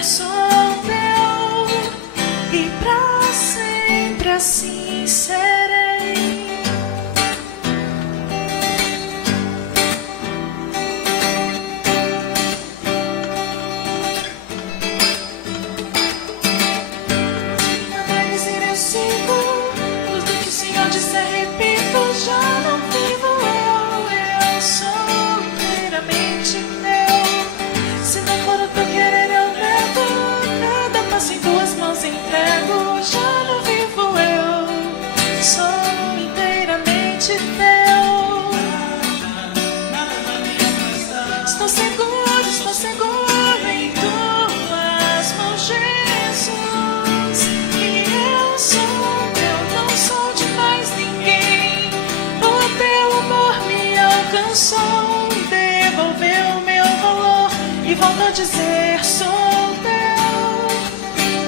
dizer sou teu, e pra sempre assim serei. Já não vivo eu sou inteiramente teu. Se não for o teu querer eu nego, cada passo em tuas mãos entrego. Já não vivo eu sou inteiramente teu. Estou seguro em tuas mãos, Jesus. E eu sou teu, não sou de mais ninguém. O teu amor me alcançou e devolveu meu valor. E volto a dizer sou teu,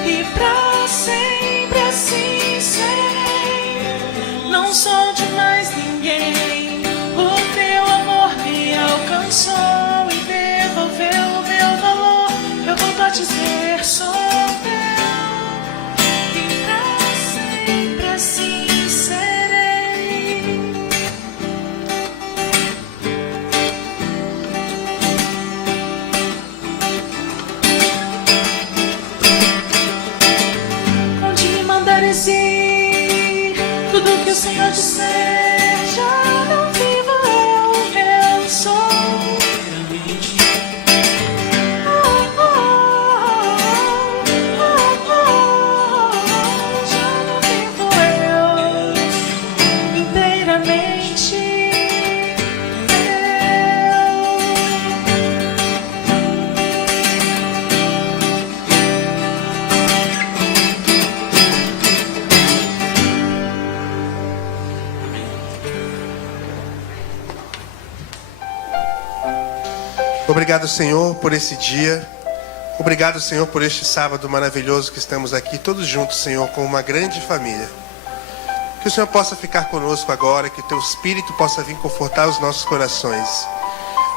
e pra sempre assim serei. Não sou de mais ninguém. O teu amor me alcançou e devolveu meu valor. Eu volto a dizer sou teu, e pra sempre assim serei. Onde me mandares ir, tudo que o Senhor disser, já não vivo eu sou. Já não vivo eu inteiramente Obrigado, Senhor, por esse dia. Obrigado, Senhor, por este sábado maravilhoso que estamos aqui todos juntos, Senhor, com uma grande família. Que o Senhor possa ficar conosco agora, que o Teu Espírito possa vir confortar os nossos corações.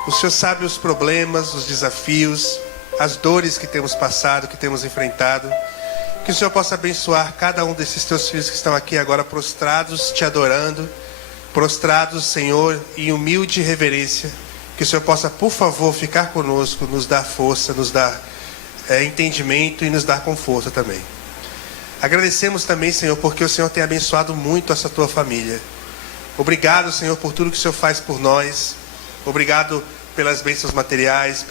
O Senhor sabe os problemas, os desafios, as dores que temos passado, que temos enfrentado. Que o Senhor possa abençoar cada um desses Teus filhos que estão aqui agora prostrados, Te adorando. Prostrados, Senhor, em humilde reverência. Que o Senhor possa, por favor, ficar conosco, nos dar força, nos dar entendimento e nos dar conforto também. Agradecemos também, Senhor, porque o Senhor tem abençoado muito essa Tua família. Obrigado, Senhor, por tudo que o Senhor faz por nós. Obrigado pelas bênçãos materiais,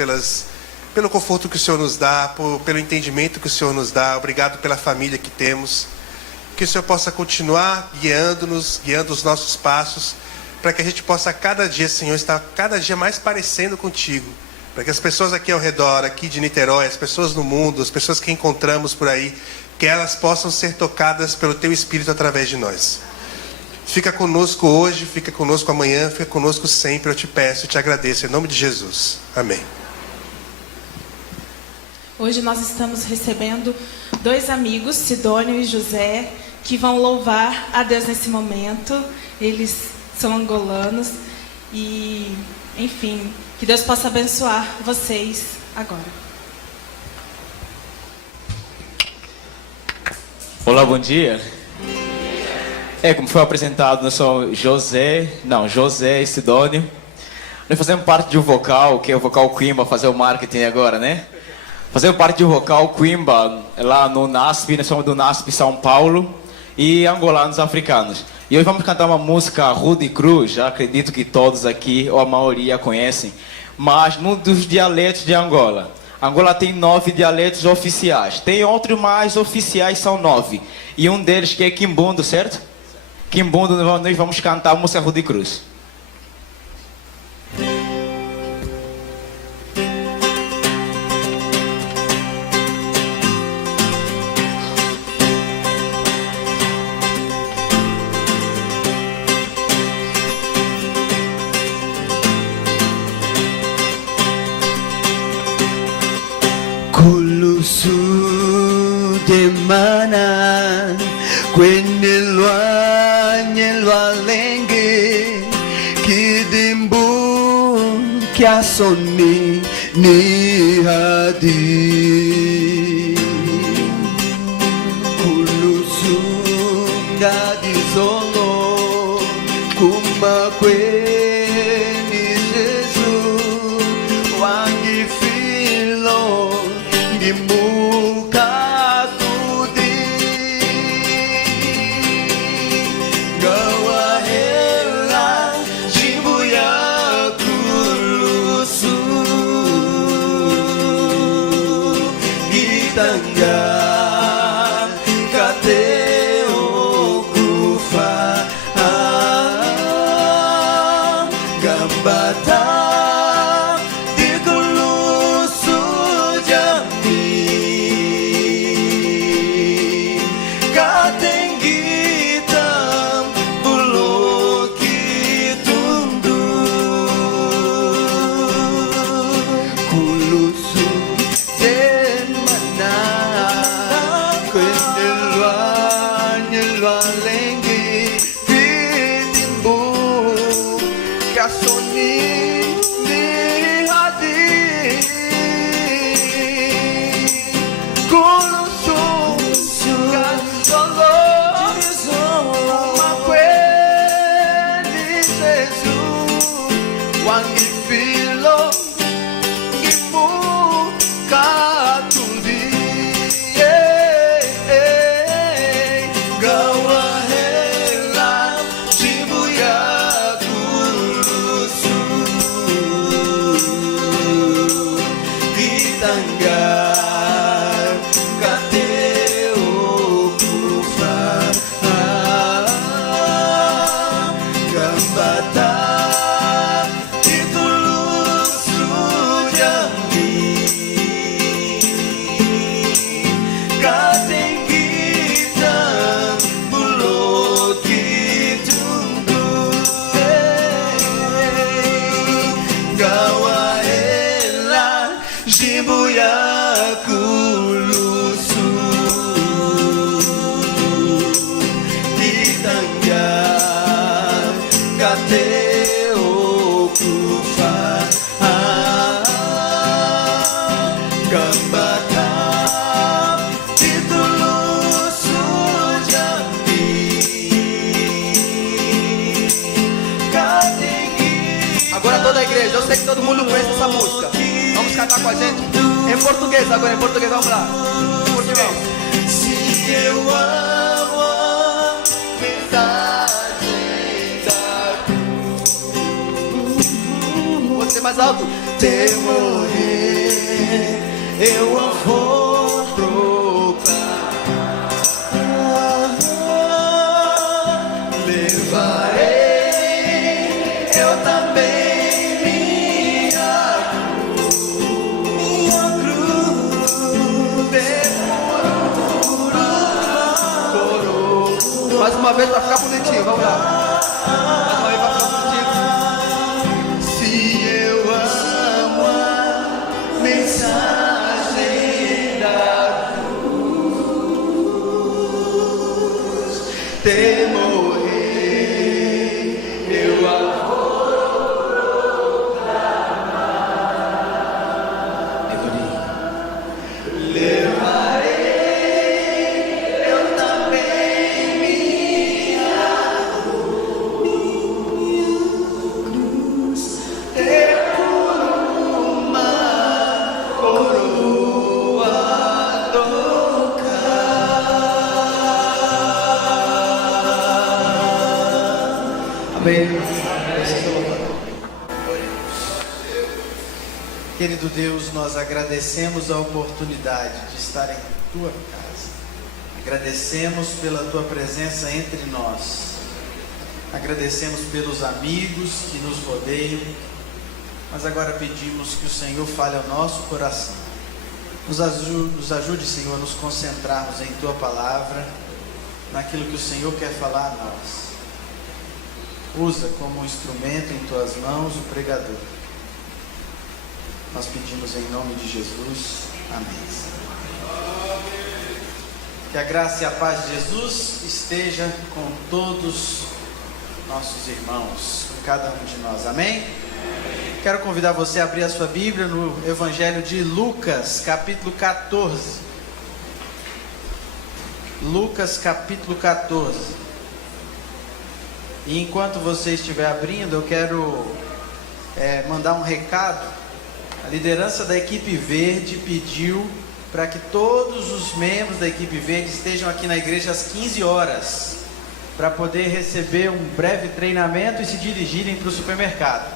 pelo conforto que o Senhor nos dá, pelo entendimento que o Senhor nos dá. Obrigado pela família que temos. Que o Senhor possa continuar guiando-nos, guiando os nossos passos, para que a gente possa cada dia, Senhor, estar cada dia mais parecendo contigo. Para que as pessoas aqui ao redor, aqui de Niterói, as pessoas no mundo, as pessoas que encontramos por aí, que elas possam ser tocadas pelo Teu Espírito através de nós. Fica conosco hoje, fica conosco amanhã, fica conosco sempre, eu te peço e te agradeço, em nome de Jesus. Amém. Hoje nós estamos recebendo dois amigos, Sidônio e José, que vão louvar a Deus nesse momento. Eles são angolanos e, enfim, que Deus possa abençoar vocês agora. Olá, bom dia. Como foi apresentado, nós somos José e Sidônio. Nós fazemos parte de um vocal, que é o vocal Quimba, fazer o marketing agora, né? Fazemos parte de um vocal Quimba lá no NASP, nós somos do NASP São Paulo e angolanos africanos. E hoje vamos cantar uma música Rude Cruz, já acredito que todos aqui, ou a maioria, conhecem, mas num dos dialetos de Angola. Angola tem 9 dialetos oficiais, tem outros mais oficiais, são 9. E um deles que é Quimbundo, certo? Quimbundo, nós vamos cantar a música Rude Cruz. Mana kwenelwa nyelwa lenge kidimbu kiasoni ni hadi Kitanga Kateo Kufa Gambata Dikulusu Jami Katenggitam Buloki Tundu Kulusu Demana Kwenelwa Lengi Pitimbu Kasoni Ni Hadi Kulusu Kansolo Makweni Jesus Wangi Filo Gifu Katuli Gawa Hela Shibuya Kulusu Kitanga Kateo Kufa Gambata Titulusu Jambi Katengita Buloki Tundu Gawa Ela Shibuya Kulusu Kitanga Kateo Kufa Gambata Titulusu Jambi Agora toda a igreja, eu sei que todo mundo conhece essa música. Vamos cantar com a gente? Em português agora, em português, vamos lá. Em português. Se eu amo a mensagem da cruz. Você mais alto. Te morrer, eu a vou proclamar. Levarei eu também minha cruz, coroa. Mais uma vez pra ficar bonitinho, vamos lá. Mais uma vez pra ficar bonitinho. Se eu amo a mensagem da cruz, te morrer, eu a levarei eu também minha cruz, ter por uma coroa tocar. Amém. Querido Deus, nós agradecemos a oportunidade de estar em tua casa. Agradecemos pela tua presença entre nós. Agradecemos pelos amigos que nos rodeiam. Mas agora pedimos que o Senhor fale ao nosso coração. Nos ajude, Senhor, a nos concentrarmos em tua palavra, naquilo que o Senhor quer falar a nós. Usa como um instrumento em tuas mãos o pregador. Nós pedimos em nome de Jesus. Amém. Que a graça e a paz de Jesus esteja com todos nossos irmãos, com cada um de nós. Amém? Quero convidar você a abrir a sua Bíblia no Evangelho de Lucas, capítulo 14. Lucas, capítulo 14. E enquanto você estiver abrindo, eu quero mandar um recado. A liderança da equipe verde pediu para que todos os membros da equipe verde estejam aqui na igreja às 15 horas, para poder receber um breve treinamento e se dirigirem para o supermercado,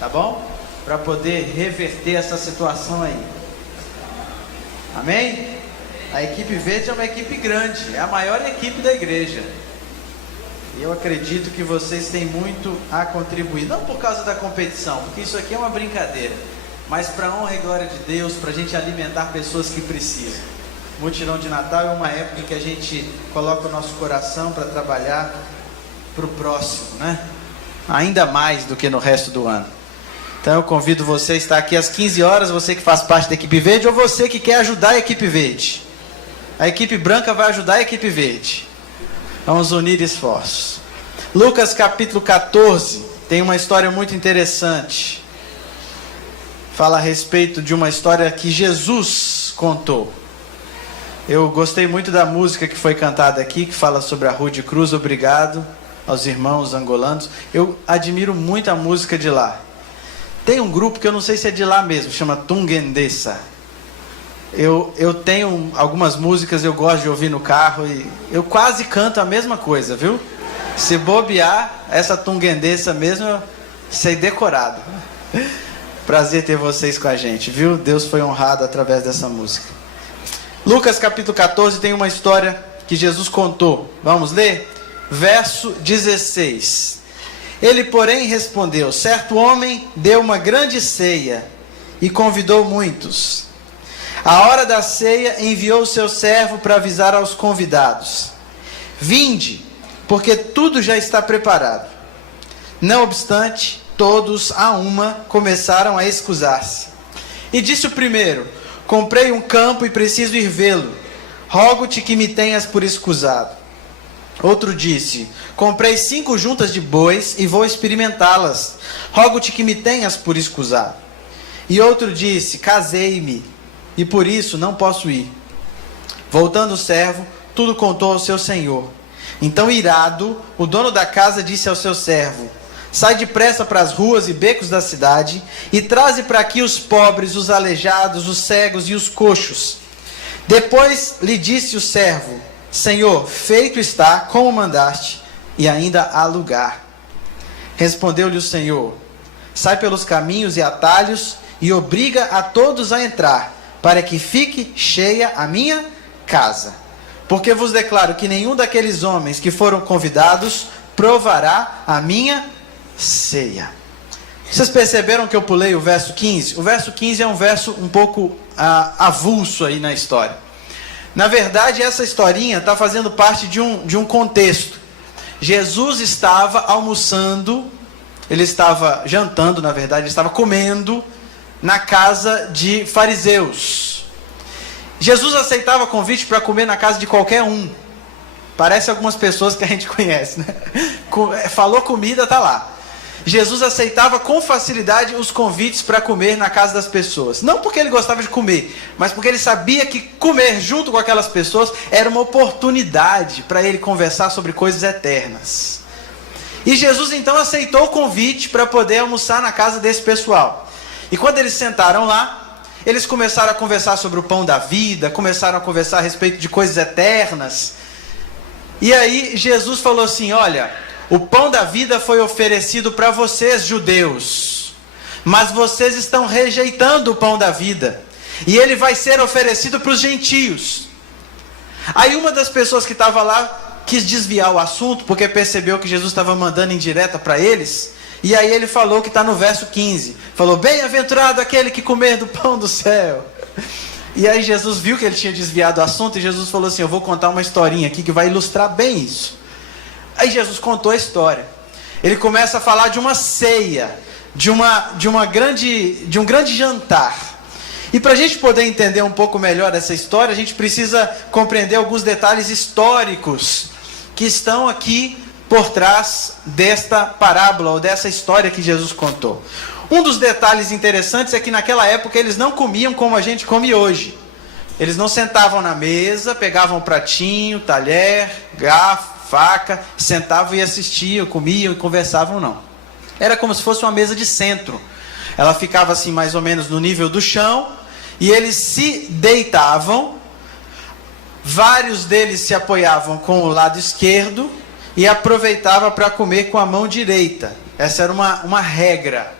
tá bom? Para poder reverter essa situação aí. Amém? A equipe verde é uma equipe grande, é a maior equipe da igreja. E eu acredito que vocês têm muito a contribuir, não por causa da competição, porque isso aqui é uma brincadeira, mas para a honra e glória de Deus, para a gente alimentar pessoas que precisam. O mutirão de Natal é uma época em que a gente coloca o nosso coração para trabalhar para o próximo, né? Ainda mais do que no resto do ano. Então eu convido você a estar aqui às 15 horas, você que faz parte da equipe verde, ou você que quer ajudar a equipe verde. A equipe branca vai ajudar a equipe verde. Vamos unir esforços. Lucas capítulo 14 tem uma história muito interessante. Fala a respeito de uma história que Jesus contou. Eu gostei muito da música que foi cantada aqui, que fala sobre a Rude Cruz. Obrigado aos irmãos angolanos. Eu admiro muito a música de lá. Tem um grupo que eu não sei se é de lá mesmo, chama Tungendesa. Eu tenho algumas músicas, eu gosto de ouvir no carro e eu quase canto a mesma coisa, viu? Se bobear, essa Tungendesa mesmo, eu sei decorado. Prazer ter vocês com a gente, viu? Deus foi honrado através dessa música. Lucas capítulo 14 tem uma história que Jesus contou. Vamos ler? Verso 16. Ele, porém, respondeu: certo homem deu uma grande ceia e convidou muitos. À hora da ceia, enviou o seu servo para avisar aos convidados: vinde, porque tudo já está preparado. Não obstante, todos a uma começaram a escusar-se. E disse o primeiro: comprei um campo e preciso ir vê-lo. Rogo-te que me tenhas por escusado. Outro disse: comprei 5 juntas de bois e vou experimentá-las. Rogo-te que me tenhas por escusado. E outro disse: casei-me e por isso não posso ir. Voltando o servo, tudo contou ao seu senhor. Então, irado, o dono da casa disse ao seu servo: sai depressa para as ruas e becos da cidade e traze para aqui os pobres, os aleijados, os cegos e os coxos. Depois lhe disse o servo: Senhor, feito está como mandaste, e ainda há lugar. Respondeu-lhe o Senhor: sai pelos caminhos e atalhos e obriga a todos a entrar, para que fique cheia a minha casa. Porque vos declaro que nenhum daqueles homens que foram convidados provará a minha ceia. Vocês perceberam que eu pulei o verso 15? O verso 15 é um verso um pouco avulso aí na história. Na verdade, essa historinha está fazendo parte de um contexto. Jesus estava almoçando, ele estava jantando, na verdade, ele estava comendo na casa de fariseus. Jesus aceitava convite para comer na casa de qualquer um. Parece algumas pessoas que a gente conhece, né? Falou comida, tá lá. Jesus aceitava com facilidade os convites para comer na casa das pessoas. Não porque ele gostava de comer, mas porque ele sabia que comer junto com aquelas pessoas era uma oportunidade para ele conversar sobre coisas eternas. E Jesus então aceitou o convite para poder almoçar na casa desse pessoal. E quando eles sentaram lá, eles começaram a conversar sobre o pão da vida, começaram a conversar a respeito de coisas eternas. E aí Jesus falou assim: olha, o pão da vida foi oferecido para vocês, judeus, mas vocês estão rejeitando o pão da vida, e ele vai ser oferecido para os gentios. Aí uma das pessoas que estava lá quis desviar o assunto, porque percebeu que Jesus estava mandando indireta para eles, e aí ele falou que está no verso 15, falou: bem-aventurado aquele que comer do pão do céu. E aí Jesus viu que ele tinha desviado o assunto, e Jesus falou assim: eu vou contar uma historinha aqui que vai ilustrar bem isso. Aí Jesus contou a história. Ele começa a falar de uma ceia, de um grande jantar. E para a gente poder entender um pouco melhor essa história, a gente precisa compreender alguns detalhes históricos que estão aqui por trás desta parábola ou dessa história que Jesus contou. Um dos detalhes interessantes é que naquela época eles não comiam como a gente come hoje. Eles não sentavam na mesa, pegavam um pratinho, talher, garfo, faca, sentavam e assistiam, comiam e conversavam, não. Era como se fosse uma mesa de centro. Ela ficava assim mais ou menos no nível do chão, e eles se deitavam, vários deles se apoiavam com o lado esquerdo e aproveitavam para comer com a mão direita. Essa era uma regra.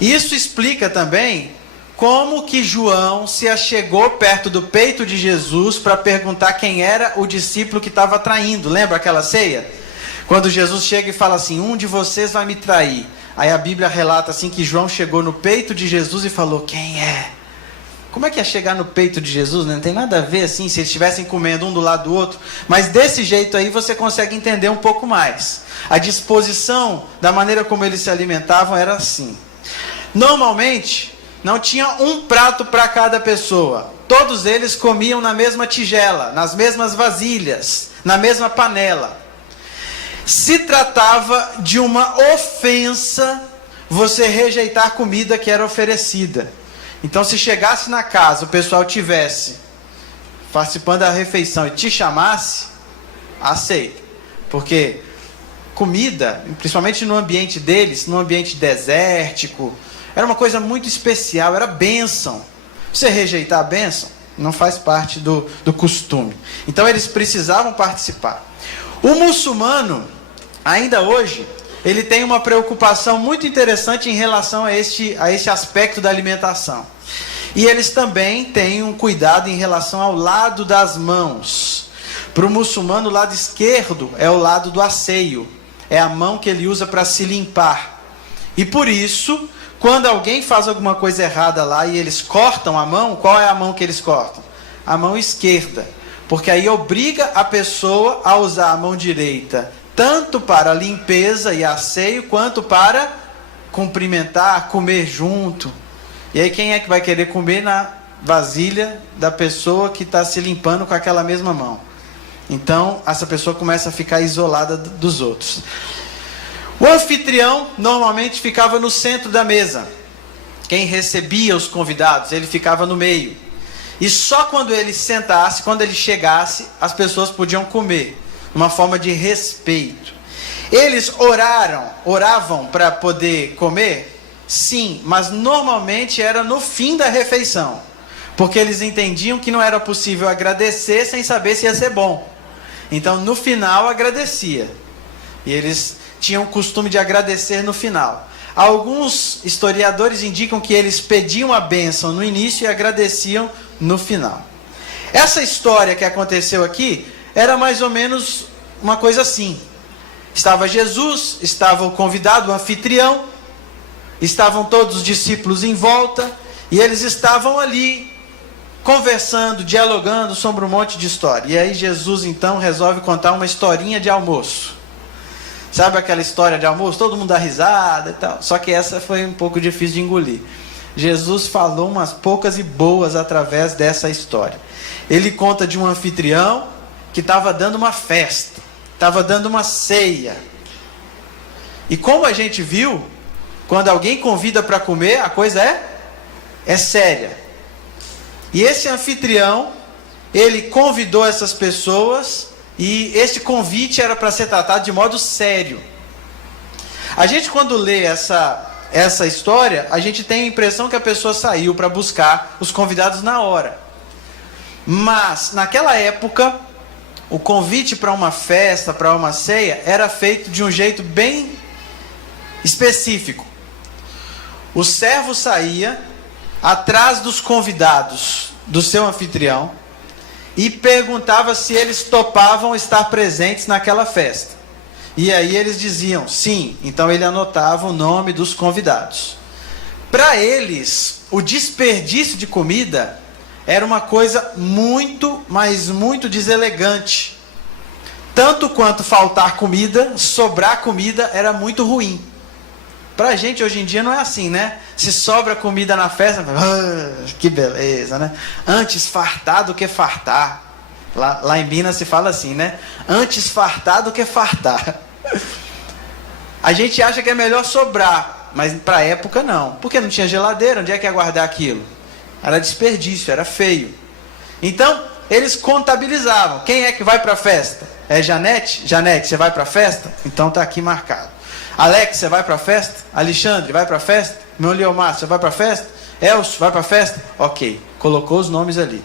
E isso explica também como que João se achegou perto do peito de Jesus para perguntar quem era o discípulo que estava traindo. Lembra aquela ceia? Quando Jesus chega e fala assim, um de vocês vai me trair. Aí a Bíblia relata assim que João chegou no peito de Jesus e falou, quem é? Como é que ia chegar no peito de Jesus? Não tem nada a ver assim, se eles estivessem comendo um do lado do outro. Mas desse jeito aí você consegue entender um pouco mais. A disposição da maneira como eles se alimentavam era assim. Normalmente, não tinha um prato para cada pessoa. Todos eles comiam na mesma tigela, nas mesmas vasilhas, na mesma panela. Se tratava de uma ofensa você rejeitar comida que era oferecida. Então, se chegasse na casa, o pessoal tivesse participando da refeição e te chamasse, aceita. Porque comida, principalmente no ambiente deles, num ambiente desértico, era uma coisa muito especial, era bênção. Você rejeitar a bênção, não faz parte do costume. Então, eles precisavam participar. O muçulmano, ainda hoje, ele tem uma preocupação muito interessante em relação a este aspecto da alimentação. E eles também têm um cuidado em relação ao lado das mãos. Para o muçulmano, o lado esquerdo é o lado do asseio. É a mão que ele usa para se limpar. E por isso, quando alguém faz alguma coisa errada lá e eles cortam a mão, qual é a mão que eles cortam? A mão esquerda. Porque aí obriga a pessoa a usar a mão direita tanto para limpeza e asseio, quanto para cumprimentar, comer junto. E aí quem é que vai querer comer na vasilha da pessoa que está se limpando com aquela mesma mão? Então, essa pessoa começa a ficar isolada dos outros. O anfitrião normalmente ficava no centro da mesa. Quem recebia os convidados, ele ficava no meio. E só quando ele sentasse, quando ele chegasse, as pessoas podiam comer. Uma forma de respeito. Eles oravam para poder comer? Sim, mas normalmente era no fim da refeição. Porque eles entendiam que não era possível agradecer sem saber se ia ser bom. Então no final agradecia. E eles tinham o costume de agradecer no final. Alguns historiadores indicam que eles pediam a bênção no início e agradeciam no final. Essa história que aconteceu aqui era mais ou menos uma coisa assim. Estava Jesus, estava o convidado, o anfitrião, estavam todos os discípulos em volta, e eles estavam ali, conversando, dialogando sobre um monte de história. E aí Jesus então resolve contar uma historinha de almoço. Sabe aquela história de almoço? Todo mundo dá risada e tal. Só que essa foi um pouco difícil de engolir. Jesus falou umas poucas e boas através dessa história. Ele conta de um anfitrião que estava dando uma festa, estava dando uma ceia. E como a gente viu, quando alguém convida para comer, a coisa é séria. E esse anfitrião, ele convidou essas pessoas, e esse convite era para ser tratado de modo sério. A gente, quando lê essa história, a gente tem a impressão que a pessoa saiu para buscar os convidados na hora. Mas, naquela época, o convite para uma festa, para uma ceia, era feito de um jeito bem específico. O servo saía atrás dos convidados do seu anfitrião e perguntava se eles topavam estar presentes naquela festa. E aí eles diziam sim, então ele anotava o nome dos convidados. Para eles, o desperdício de comida era uma coisa muito, mas muito deselegante. Tanto quanto faltar comida, sobrar comida era muito ruim. Pra gente hoje em dia não é assim, né? Se sobra comida na festa, que beleza, né? Antes fartar do que fartar. Lá em Minas se fala assim, né? Antes fartar do que fartar. A gente acha que é melhor sobrar, mas pra época não. Porque não tinha geladeira, onde é que ia guardar aquilo? Era desperdício, era feio. Então, eles contabilizavam. Quem é que vai para a festa? É Janete? Janete, você vai para a festa? Então está aqui marcado. Alex, você vai para a festa? Alexandre, vai para a festa? Meu Leomar, você vai para a festa? Elcio, vai para a festa? Ok, colocou os nomes ali.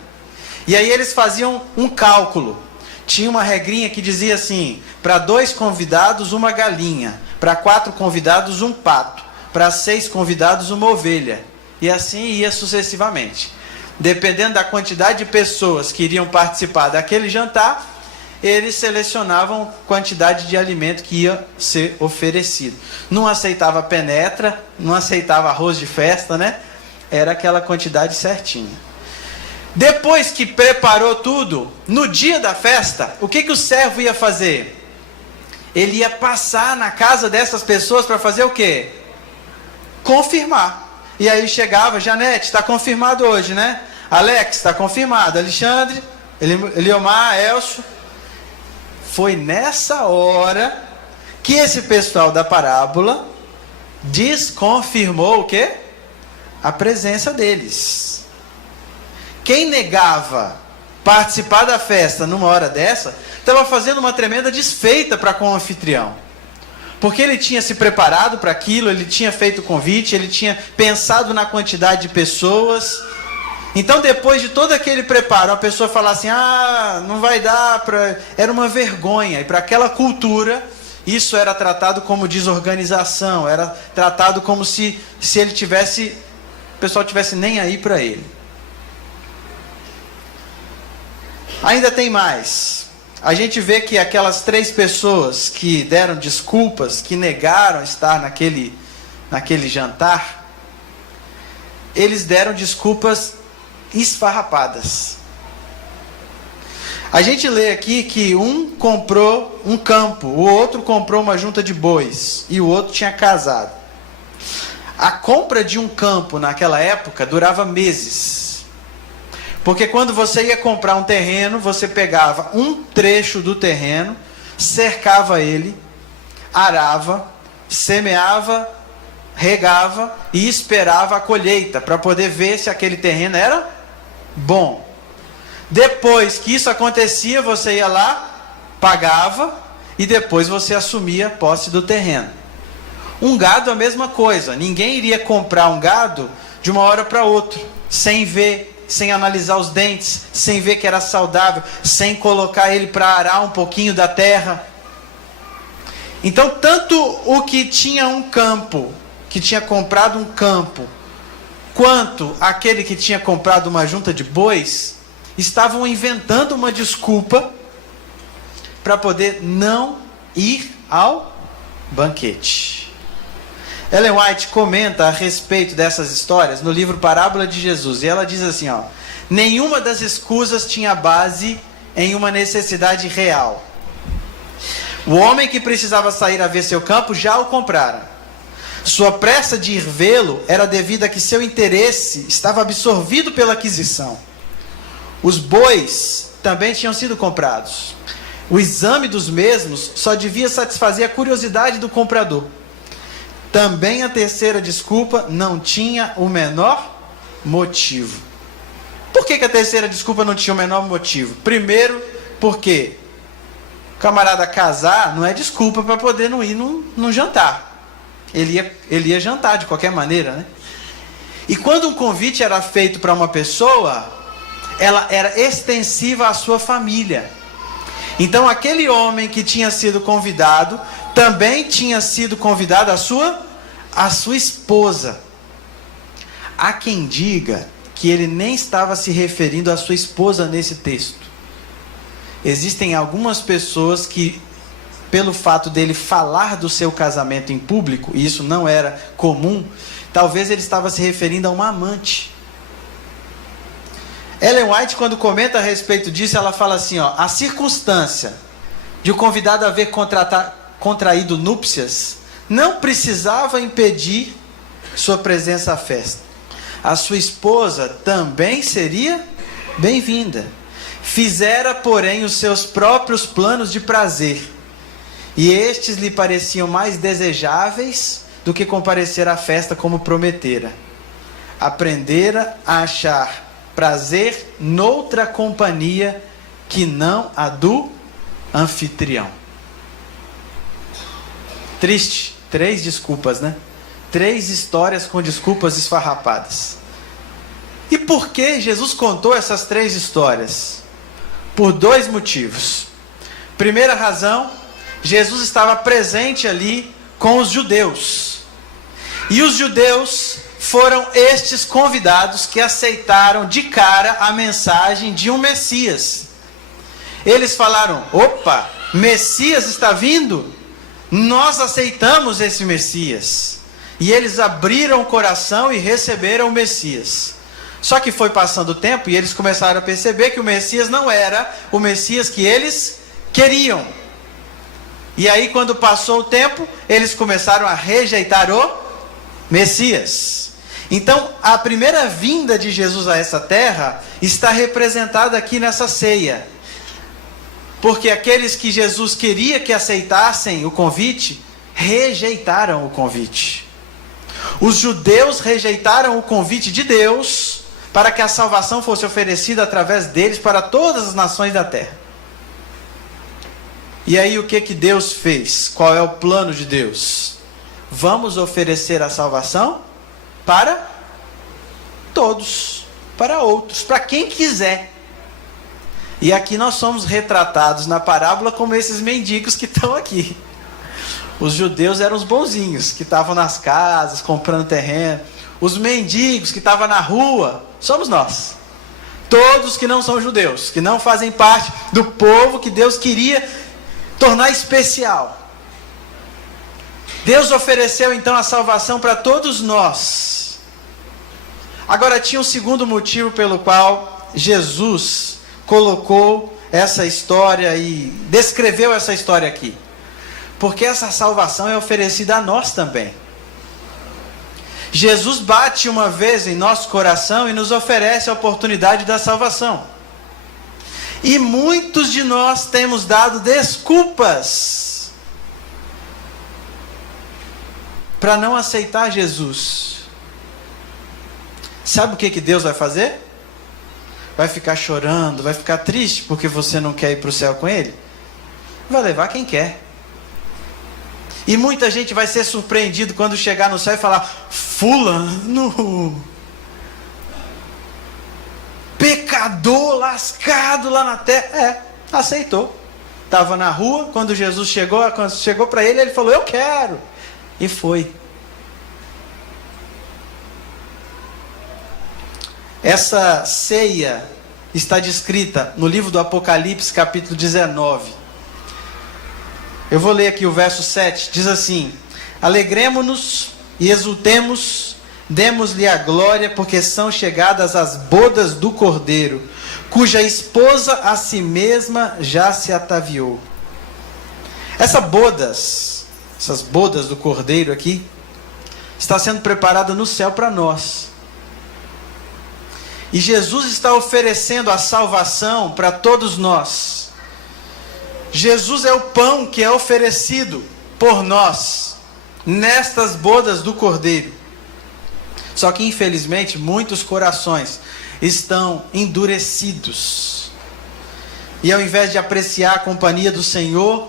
E aí eles faziam um cálculo. Tinha uma regrinha que dizia assim: para 2 convidados, uma galinha. Para 4 convidados, um pato. Para 6 convidados, uma ovelha. E assim ia sucessivamente. Dependendo da quantidade de pessoas que iriam participar daquele jantar, eles selecionavam a quantidade de alimento que ia ser oferecido. Não aceitava penetra, não aceitava arroz de festa, né? Era aquela quantidade certinha. Depois que preparou tudo, no dia da festa, o que o servo ia fazer? Ele ia passar na casa dessas pessoas para fazer o quê? Confirmar. E aí chegava: Janete, está confirmado hoje, né? Alex, está confirmado. Alexandre, Eliomar, Elcio. Foi nessa hora que esse pessoal da parábola desconfirmou o quê? A presença deles. Quem negava participar da festa numa hora dessa, estava fazendo uma tremenda desfeita para com o anfitrião. Porque ele tinha se preparado para aquilo, ele tinha feito o convite, ele tinha pensado na quantidade de pessoas. Então, depois de todo aquele preparo, a pessoa falar assim: ah, não vai dar para... Era uma vergonha. E para aquela cultura, isso era tratado como desorganização, era tratado como se ele tivesse... o pessoal tivesse nem aí para ele. Ainda tem mais. A gente vê que aquelas 3 pessoas que deram desculpas, que negaram estar naquele jantar, eles deram desculpas esfarrapadas. A gente lê aqui que um comprou um campo, o outro comprou uma junta de bois e o outro tinha casado. A compra de um campo naquela época durava meses. Porque quando você ia comprar um terreno, você pegava um trecho do terreno, cercava ele, arava, semeava, regava e esperava a colheita para poder ver se aquele terreno era bom. Depois que isso acontecia, você ia lá, pagava e depois você assumia a posse do terreno. Um gado é a mesma coisa. Ninguém iria comprar um gado de uma hora para outra, sem ver, sem analisar os dentes, sem ver que era saudável, sem colocar ele para arar um pouquinho da terra. Então, tanto o que tinha um campo, que tinha comprado um campo, quanto aquele que tinha comprado uma junta de bois, estavam inventando uma desculpa para poder não ir ao banquete. Ellen White comenta a respeito dessas histórias no livro Parábola de Jesus, e ela diz assim, ó: nenhuma das escusas tinha base em uma necessidade real. O homem que precisava sair a ver seu campo já o comprara. Sua pressa de ir vê-lo era devida a que seu interesse estava absorvido pela aquisição. Os bois também tinham sido comprados. O exame dos mesmos só devia satisfazer a curiosidade do comprador. Também a terceira desculpa não tinha o menor motivo. Por que a terceira desculpa não tinha o menor motivo? Primeiro, porque o camarada casar não é desculpa para poder não ir num jantar. Ele ia jantar de qualquer maneira, né? E quando um convite era feito para uma pessoa, ela era extensiva à sua família. Então aquele homem que tinha sido convidado também tinha sido convidado a sua esposa. Há quem diga que ele nem estava se referindo à sua esposa nesse texto. Existem algumas pessoas que, pelo fato dele falar do seu casamento em público, e isso não era comum, talvez ele estava se referindo a uma amante. Ellen White, quando comenta a respeito disso, ela fala assim, ó: a circunstância de o convidado haver contraído núpcias não precisava impedir sua presença à festa. A sua esposa também seria bem-vinda. Fizera, porém, os seus próprios planos de prazer, e estes lhe pareciam mais desejáveis do que comparecer à festa como prometera. Aprendera a achar prazer noutra companhia que não a do anfitrião. Triste. 3 desculpas, né? 3 histórias com desculpas esfarrapadas. E por que Jesus contou essas 3 histórias? Por 2 motivos. Primeira razão, Jesus estava presente ali com os judeus. E os judeus foram estes convidados que aceitaram de cara a mensagem de um Messias. Eles falaram: opa, Messias está vindo? Nós aceitamos esse Messias. E eles abriram o coração e receberam o Messias. Só que foi passando o tempo e eles começaram a perceber que o Messias não era o Messias que eles queriam. E aí, quando passou o tempo, eles começaram a rejeitar o Messias. Então, a primeira vinda de Jesus a essa terra está representada aqui nessa ceia. Porque aqueles que Jesus queria que aceitassem o convite, rejeitaram o convite. Os judeus rejeitaram o convite de Deus para que a salvação fosse oferecida através deles para todas as nações da terra. E aí o que Deus fez? Qual é o plano de Deus? Vamos oferecer a salvação para todos, para outros, para quem quiser. E aqui nós somos retratados na parábola como esses mendigos que estão aqui. Os judeus eram os bonzinhos, que estavam nas casas, comprando terreno. Os mendigos que estavam na rua, somos nós. Todos que não são judeus, que não fazem parte do povo que Deus queria tornar especial. Deus ofereceu então a salvação para todos nós. Agora tinha um segundo motivo pelo qual Jesus colocou essa história e descreveu essa história aqui. Porque essa salvação é oferecida a nós também. Jesus bate uma vez em nosso coração e nos oferece a oportunidade da salvação. E muitos de nós temos dado desculpas para não aceitar Jesus. Sabe o que Deus vai fazer? Vai ficar chorando, vai ficar triste porque você não quer ir para o céu com Ele? Vai levar quem quer. E muita gente vai ser surpreendido quando chegar no céu e falar: fulano, pecador, lascado lá na terra. Aceitou. Estava na rua, quando Jesus chegou para ele, ele falou: eu quero. E foi. Essa ceia está descrita no livro do Apocalipse, capítulo 19. Eu vou ler aqui o verso 7, diz assim: alegremo-nos e exultemos, demos-lhe a glória, porque são chegadas as bodas do Cordeiro, cuja esposa a si mesma já se ataviou. Essas bodas do Cordeiro aqui, está sendo preparada no céu para nós. E Jesus está oferecendo a salvação para todos nós. Jesus é o pão que é oferecido por nós nestas bodas do Cordeiro. Só que infelizmente muitos corações estão endurecidos. E ao invés de apreciar a companhia do Senhor,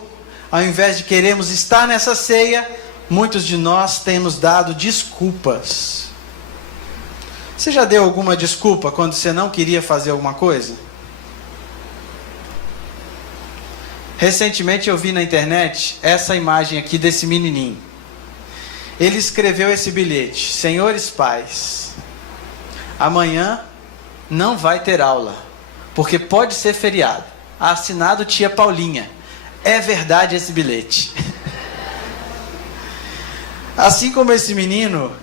ao invés de querermos estar nessa ceia, muitos de nós temos dado desculpas. Você já deu alguma desculpa quando você não queria fazer alguma coisa? Recentemente eu vi na internet essa imagem aqui desse menininho. Ele escreveu esse bilhete: senhores pais, amanhã não vai ter aula, porque pode ser feriado. Assinado tia Paulinha. É verdade esse bilhete. Assim como esse menino,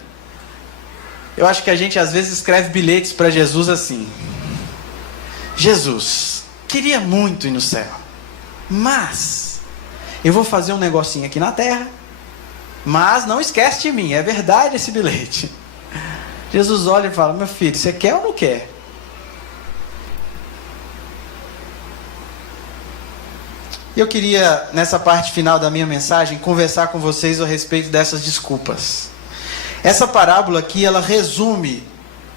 eu acho que a gente às vezes escreve bilhetes para Jesus assim: Jesus, queria muito ir no céu, mas eu vou fazer um negocinho aqui na terra, mas não esquece de mim. É verdade esse bilhete. Jesus olha e fala: meu filho, você quer ou não quer? Eu queria, nessa parte final da minha mensagem, conversar com vocês a respeito dessas desculpas. Essa parábola aqui, ela resume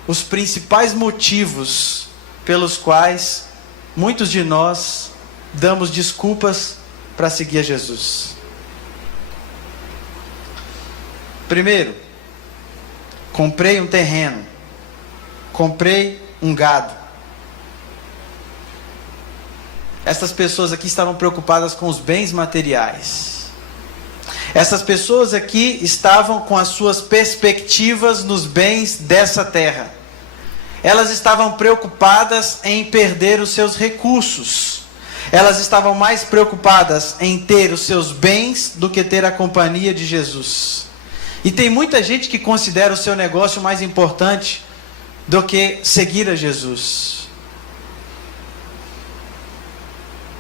os principais motivos pelos quais muitos de nós damos desculpas para seguir a Jesus. Primeiro, comprei um terreno, comprei um gado. Essas pessoas aqui estavam preocupadas com os bens materiais. Essas pessoas aqui estavam com as suas perspectivas nos bens dessa terra. Elas estavam preocupadas em perder os seus recursos. Elas estavam mais preocupadas em ter os seus bens do que ter a companhia de Jesus. E tem muita gente que considera o seu negócio mais importante do que seguir a Jesus.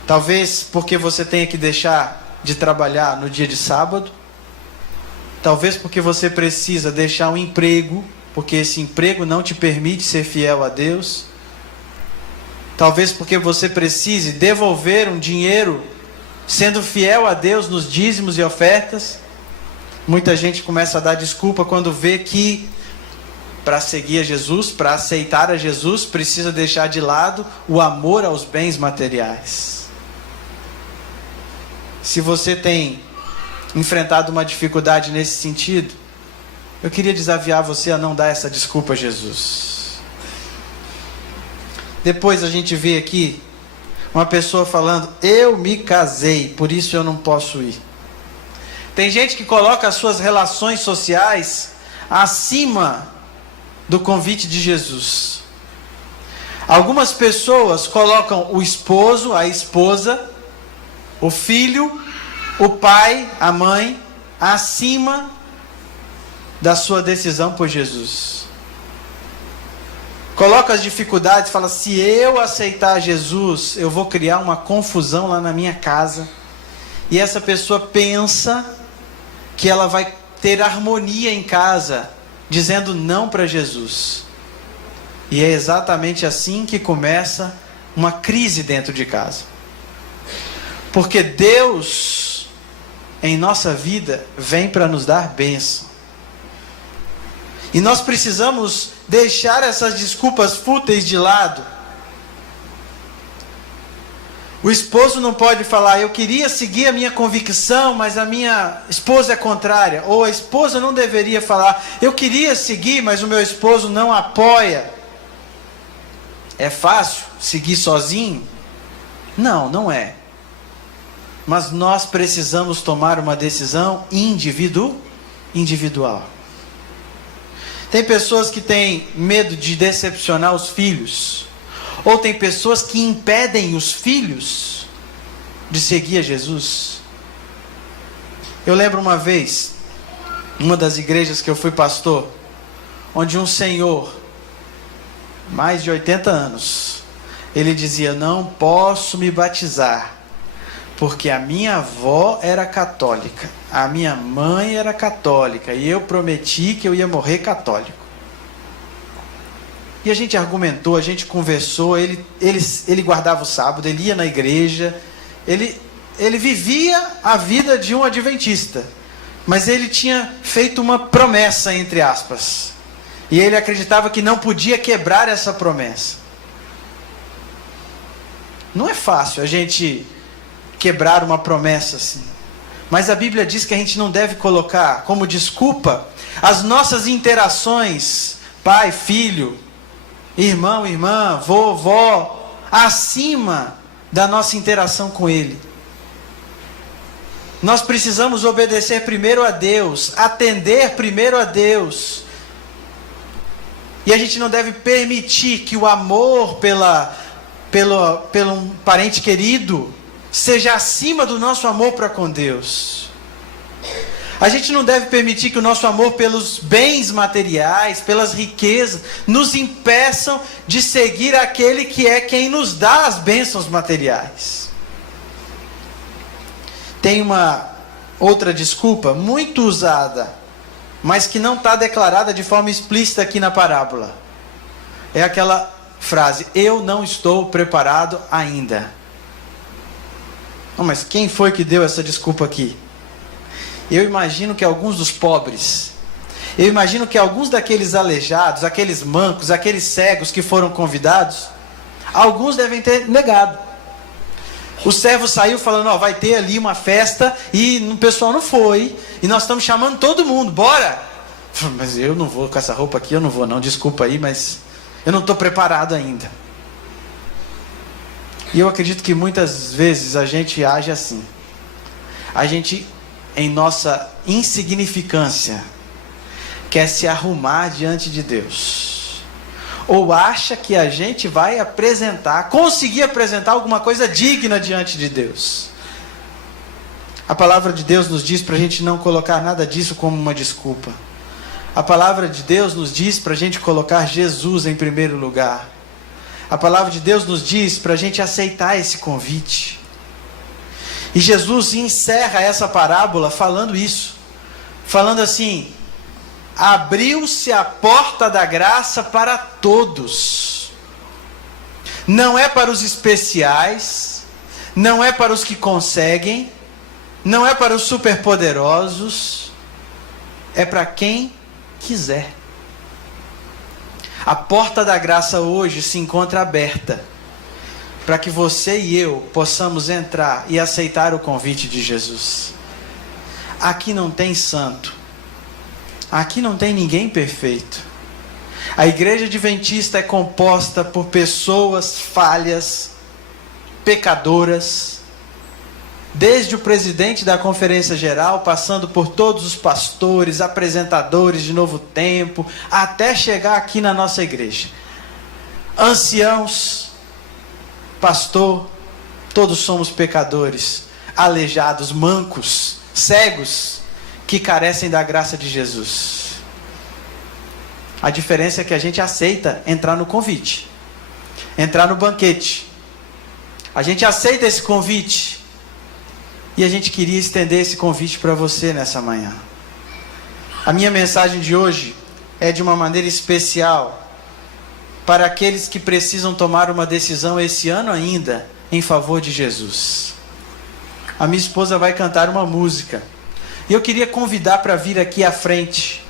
Talvez porque você tenha que deixar de trabalhar no dia de sábado. Talvez porque você precisa deixar um emprego, porque esse emprego não te permite ser fiel a Deus. Talvez porque você precise devolver um dinheiro sendo fiel a Deus nos dízimos e ofertas. Muita gente começa a dar desculpa quando vê que para seguir a Jesus, para aceitar a Jesus, precisa deixar de lado o amor aos bens materiais. Se você tem enfrentado uma dificuldade nesse sentido, eu queria desafiar você a não dar essa desculpa a Jesus. Depois a gente vê aqui uma pessoa falando: eu me casei, por isso eu não posso ir. Tem gente que coloca as suas relações sociais acima do convite de Jesus. Algumas pessoas colocam o esposo, a esposa, o filho, o pai, a mãe, acima da sua decisão por Jesus. Coloca as dificuldades e fala: se eu aceitar Jesus, eu vou criar uma confusão lá na minha casa. E essa pessoa pensa que ela vai ter harmonia em casa, dizendo não para Jesus. E é exatamente assim que começa uma crise dentro de casa. Porque Deus, em nossa vida, vem para nos dar bênção. E nós precisamos deixar essas desculpas fúteis de lado. O esposo não pode falar: eu queria seguir a minha convicção, mas a minha esposa é contrária. Ou a esposa não deveria falar: eu queria seguir, mas o meu esposo não apoia. É fácil seguir sozinho? Não, não é. Mas nós precisamos tomar uma decisão individual. Tem pessoas que têm medo de decepcionar os filhos. Ou tem pessoas que impedem os filhos de seguir a Jesus. Eu lembro uma vez, uma das igrejas que eu fui pastor, onde um senhor, mais de 80 anos, ele dizia: não posso me batizar, porque a minha avó era católica, a minha mãe era católica, e eu prometi que eu ia morrer católico. E a gente argumentou, a gente conversou, ele guardava o sábado, ele ia na igreja, ele vivia a vida de um adventista, mas ele tinha feito uma promessa, entre aspas, e ele acreditava que não podia quebrar essa promessa. Não é fácil a gente quebrar uma promessa assim, mas a Bíblia diz que a gente não deve colocar como desculpa as nossas interações, pai, filho, irmão, irmã, vovó, acima da nossa interação com Ele. Nós precisamos obedecer primeiro a Deus, atender primeiro a Deus. E a gente não deve permitir que o amor pelo um parente querido seja acima do nosso amor para com Deus. A gente não deve permitir que o nosso amor pelos bens materiais, pelas riquezas, nos impeçam de seguir aquele que é quem nos dá as bênçãos materiais. Tem uma outra desculpa muito usada, mas que não está declarada de forma explícita aqui na parábola. É aquela frase: eu não estou preparado ainda. Não, mas quem foi que deu essa desculpa aqui? Eu imagino que alguns dos pobres, eu imagino que alguns daqueles aleijados, aqueles mancos, aqueles cegos que foram convidados, alguns devem ter negado. O servo saiu falando: ó, vai ter ali uma festa e o pessoal não foi, e nós estamos chamando todo mundo, bora! Mas eu não vou com essa roupa aqui, eu não vou não, desculpa aí, mas eu não estou preparado ainda. E eu acredito que muitas vezes a gente age assim. A gente em nossa insignificância, quer se arrumar diante de Deus, ou acha que a gente vai conseguir apresentar alguma coisa digna diante de Deus. A palavra de Deus nos diz para a gente não colocar nada disso como uma desculpa. A palavra de Deus nos diz para a gente colocar Jesus em primeiro lugar. A palavra de Deus nos diz para a gente aceitar esse convite. E Jesus encerra essa parábola falando isso. Falando assim: abriu-se a porta da graça para todos. Não é para os especiais, não é para os que conseguem, não é para os superpoderosos, é para quem quiser. A porta da graça hoje se encontra aberta para que você e eu possamos entrar e aceitar o convite de Jesus. Aqui não tem santo, aqui não tem ninguém perfeito. A igreja adventista é composta por pessoas falhas, pecadoras, desde o presidente da conferência geral, passando por todos os pastores, apresentadores de Novo Tempo, até chegar aqui na nossa igreja. Anciãos, pastor, todos somos pecadores, aleijados, mancos, cegos, que carecem da graça de Jesus. A diferença é que a gente aceita entrar no convite, entrar no banquete. A gente aceita esse convite. E a gente queria estender esse convite para você nessa manhã. A minha mensagem de hoje é de uma maneira especial para aqueles que precisam tomar uma decisão esse ano ainda em favor de Jesus. A minha esposa vai cantar uma música. E eu queria convidar para vir aqui à frente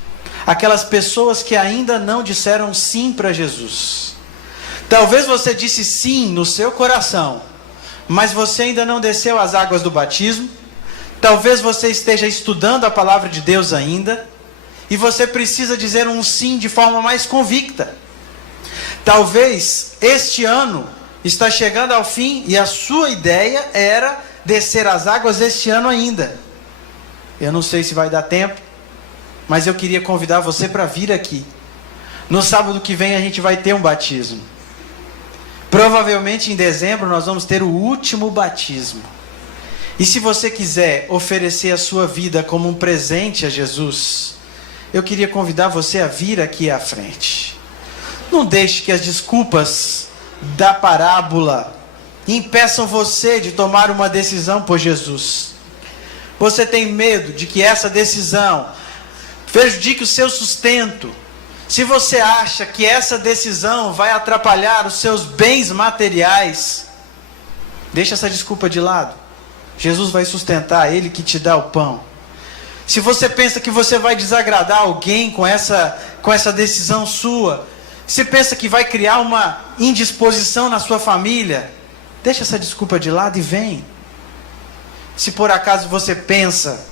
aquelas pessoas que ainda não disseram sim para Jesus. Talvez você disse sim no seu coração, mas você ainda não desceu as águas do batismo. Talvez você esteja estudando a palavra de Deus ainda, e você precisa dizer um sim de forma mais convicta. Talvez este ano está chegando ao fim, e a sua ideia era descer as águas este ano ainda. Eu não sei se vai dar tempo, mas eu queria convidar você para vir aqui. No sábado que vem a gente vai ter um batismo. Provavelmente em dezembro nós vamos ter o último batismo. E se você quiser oferecer a sua vida como um presente a Jesus, eu queria convidar você a vir aqui à frente. Não deixe que as desculpas da parábola impeçam você de tomar uma decisão por Jesus. Você tem medo de que essa decisão prejudique o seu sustento. Se você acha que essa decisão vai atrapalhar os seus bens materiais, deixa essa desculpa de lado. Jesus vai sustentar, Ele que te dá o pão. Se você pensa que você vai desagradar alguém com essa decisão sua, se pensa que vai criar uma indisposição na sua família, deixa essa desculpa de lado e vem. Se por acaso você pensa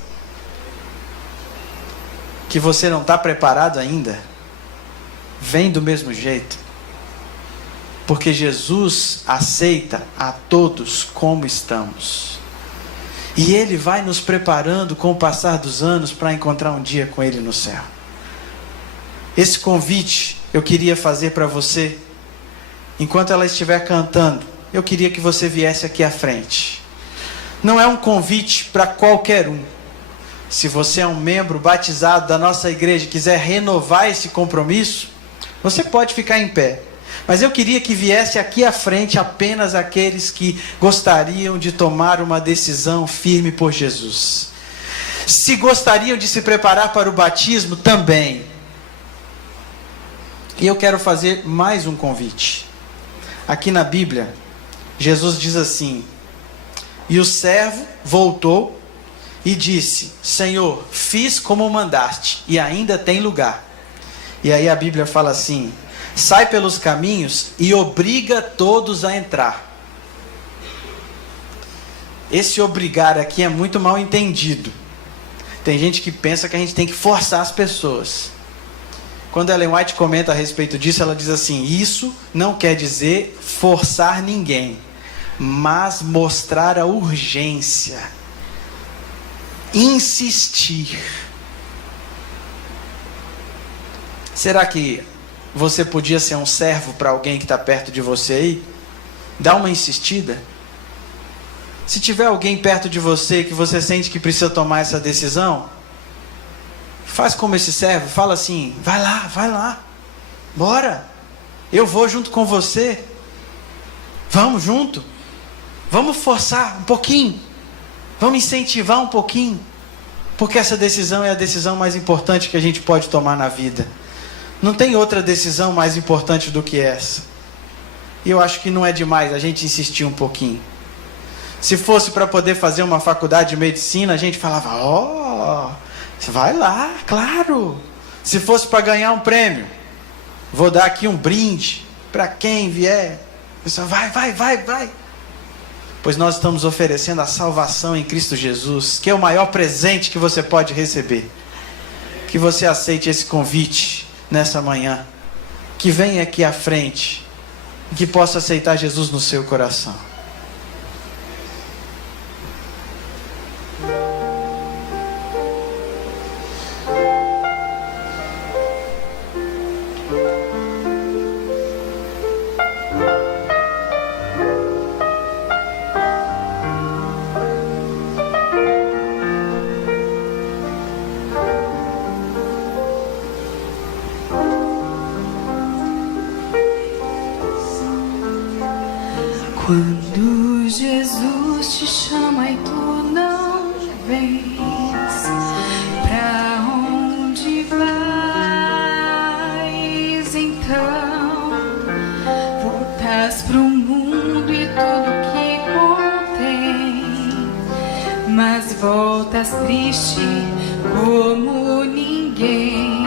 que você não está preparado ainda, vem do mesmo jeito. Porque Jesus aceita a todos como estamos. E Ele vai nos preparando com o passar dos anos para encontrar um dia com Ele no céu. Esse convite eu queria fazer para você. Enquanto ela estiver cantando, eu queria que você viesse aqui à frente. Não é um convite para qualquer um. Se você é um membro batizado da nossa igreja e quiser renovar esse compromisso, você pode ficar em pé. Mas eu queria que viesse aqui à frente apenas aqueles que gostariam de tomar uma decisão firme por Jesus. Se gostariam de se preparar para o batismo, também. E eu quero fazer mais um convite. Aqui na Bíblia, Jesus diz assim: e o servo voltou e disse: Senhor, fiz como mandaste, e ainda tem lugar. E aí a Bíblia fala assim: sai pelos caminhos e obriga todos a entrar. Esse obrigar aqui é muito mal entendido. Tem gente que pensa que a gente tem que forçar as pessoas. Quando Ellen White comenta a respeito disso, ela diz assim: isso não quer dizer forçar ninguém, mas mostrar a urgência. insistir. Será que você podia ser um servo para alguém que está perto de você aí? Dá uma insistida. Se tiver alguém perto de você que você sente que precisa tomar essa decisão, faz como esse servo, fala assim: vai lá, bora, eu vou junto com você, vamos junto, vamos forçar um pouquinho, vamos incentivar um pouquinho, porque essa decisão é a decisão mais importante que a gente pode tomar na vida. Não tem outra decisão mais importante do que essa. E eu acho que não é demais a gente insistir um pouquinho. Se fosse para poder fazer uma faculdade de medicina, a gente falava: você vai lá, claro. Se fosse para ganhar um prêmio, vou dar aqui um brinde para quem vier. Pessoal, vai. Pois nós estamos oferecendo a salvação em Cristo Jesus, que é o maior presente que você pode receber. Que você aceite esse convite nessa manhã, que venha aqui à frente, que possa aceitar Jesus no seu coração. Quando Jesus te chama e tu não vens, pra onde vais então? Voltas pro mundo e tudo que contém, mas voltas triste como ninguém,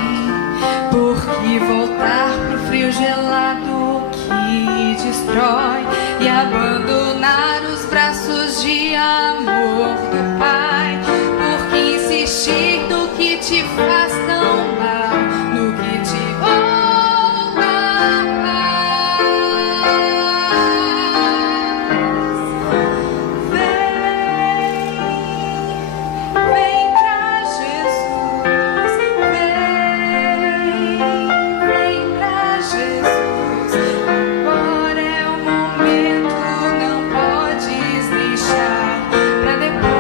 porque voltar pro frio gelado que destrói e abandonar os braços de amor do Pai, porque insistir no que te faz tão mal, no que te rouba a paz. Vem pra Jesus, vem pra Jesus. Agora é o momento, não podes deixar pra depois.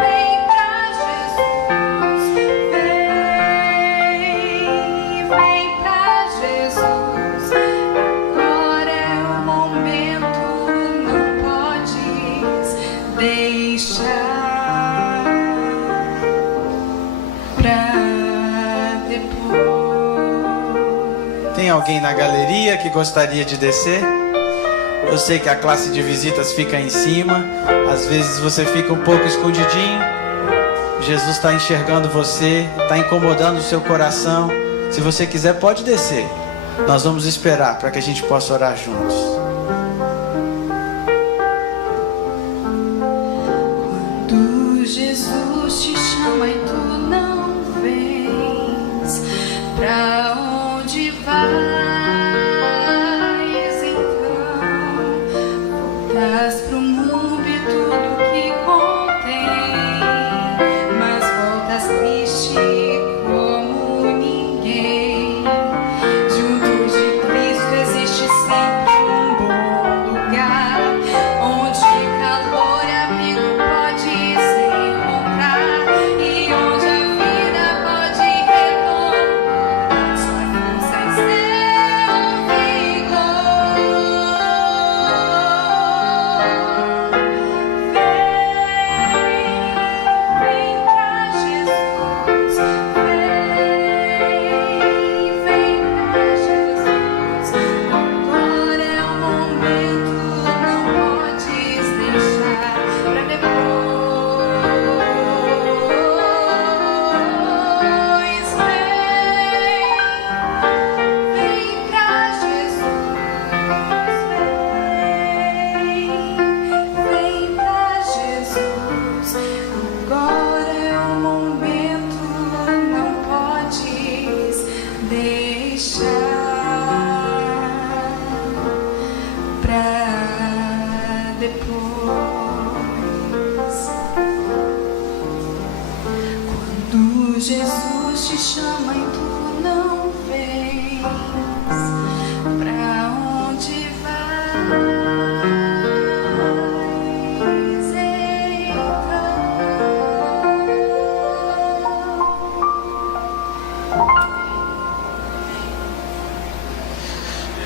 Vem pra Jesus, vem pra Jesus. Agora é o momento, não podes deixar pra depois. Tem alguém na galeria que gostaria de descer? Eu sei que a classe de visitas fica em cima, às vezes você fica um pouco escondidinho. Jesus está enxergando você, está incomodando o seu coração. Se você quiser, pode descer. Nós vamos esperar para que a gente possa orar juntos. Quando Jesus te chama e tu não vens, pra onde vais então? Voltas pro mundo e tudo que contém, mas voltas triste como ninguém. Junto de Cristo existe sempre um bom lugar, onde calor e abrigo pode se encontrar, e onde a vida pode retomar sua força e ser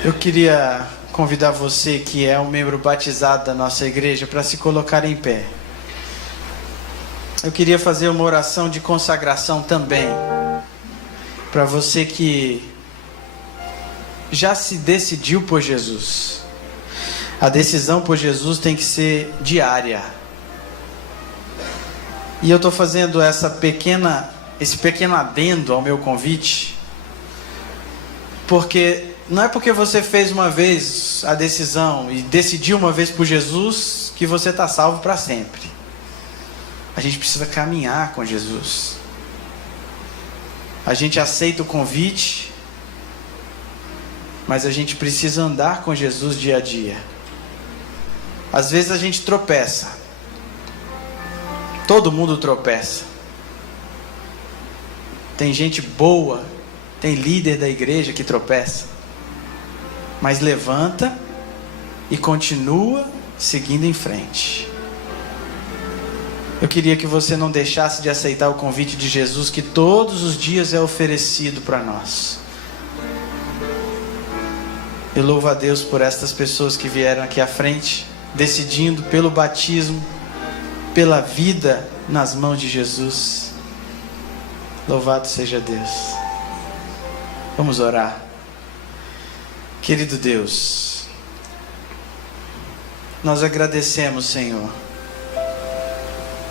Eu queria convidar você que é um membro batizado da nossa igreja para se colocar em pé. Eu queria fazer uma oração de consagração também para você que já se decidiu por Jesus. A decisão por Jesus tem que ser diária. E eu estou fazendo esse pequeno adendo ao meu convite, porque não é porque você fez uma vez a decisão e decidiu uma vez por Jesus que você está salvo para sempre. A gente precisa caminhar com Jesus. A gente aceita o convite, mas a gente precisa andar com Jesus dia a dia. Às vezes a gente tropeça. Todo mundo tropeça. Tem gente boa, tem líder da igreja que tropeça, mas levanta e continua seguindo em frente. Eu queria que você não deixasse de aceitar o convite de Jesus, que todos os dias é oferecido para nós. Eu louvo a Deus por estas pessoas que vieram aqui à frente, decidindo pelo batismo, pela vida nas mãos de Jesus. Louvado seja Deus. Vamos orar. Querido Deus, nós agradecemos, Senhor,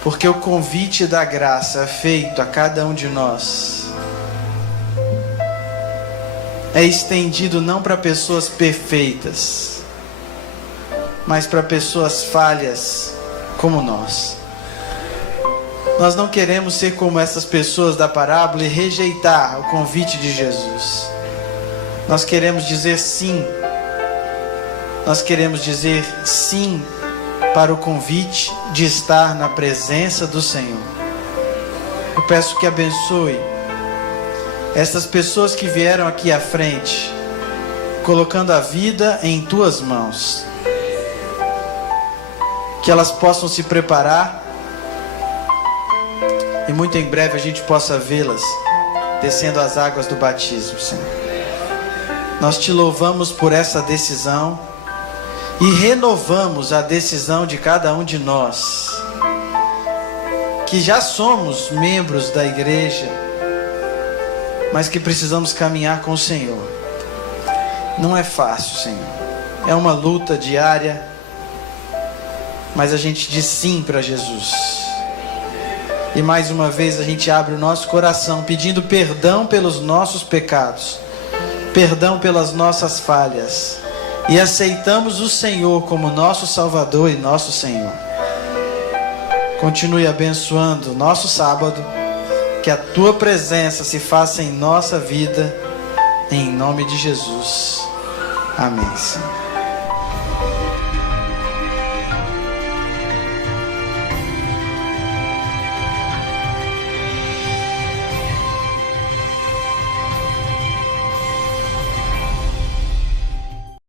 porque o convite da graça é feito a cada um de nós é estendido não para pessoas perfeitas, mas para pessoas falhas como nós. Nós não queremos ser como essas pessoas da parábola e rejeitar o convite de Jesus. Nós queremos dizer sim. Nós queremos dizer sim para o convite de estar na presença do Senhor. Eu peço que abençoe essas pessoas que vieram aqui à frente, colocando a vida em tuas mãos. Que elas possam se preparar e muito em breve a gente possa vê-las descendo as águas do batismo, Senhor. Nós te louvamos por essa decisão e renovamos a decisão de cada um de nós, que já somos membros da igreja, mas que precisamos caminhar com o Senhor. Não é fácil, Senhor. É uma luta diária, mas a gente diz sim para Jesus. E mais uma vez a gente abre o nosso coração pedindo perdão pelos nossos pecados, perdão pelas nossas falhas, e aceitamos o Senhor como nosso Salvador e nosso Senhor. Continue abençoando o nosso sábado, que a tua presença se faça em nossa vida, em nome de Jesus. Amém, Senhor.